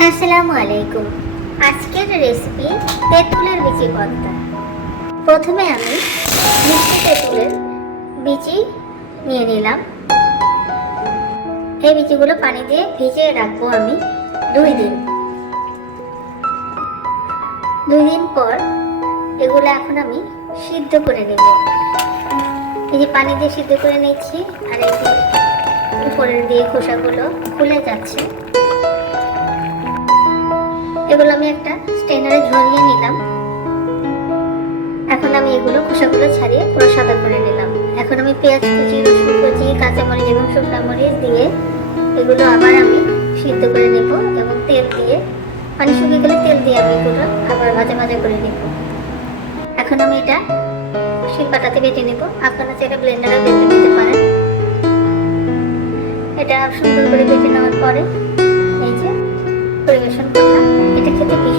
আসসালামু আলাইকুম। আজকের রেসিপি তেঁতুলের বিচি ভর্তা প্রথমে আমি মিষ্টি তেঁতুলের বিচি নিয়ে নিলাম। এই বিচিগুলো পানি দিয়ে ভিজিয়ে রাখব আমি দুই দিন। দুই দিন পর এগুলো এখন আমি সিদ্ধ করে নেব। এই যে পানি দিয়ে সিদ্ধ করে নিচ্ছি আর এই যে উপরের দিয়ে খোসাগুলো খুলে যাচ্ছে। এগুলো আমি একটা স্টেনারে ঝরিয়ে নিলাম। এখন আমি এগুলো খোসাগুলো ছাড়িয়ে পুরো সাদা করে নিলাম। এখন আমি পেঁয়াজ কুচি, রসুন কুচি, কাঁচামরিচ এবং শুকনো মরিচ দিয়ে এগুলো আবার আমি সিদ্ধ করে নেব এবং তেল দিয়ে পানি শুকিয়ে গেলে তেল দিয়ে আমি এগুলো আবার ভাজা ভাজা করে নেব। এখন আমি এটা শিলপাটাতে বেটে নেব। আপনারা চাইলে ব্লেন্ডারে বেটে নিতে পারেন। এটা সুন্দর করে বেটে নেওয়ার পরে পরিবেশন করলাম এটা খেতে ভীষণ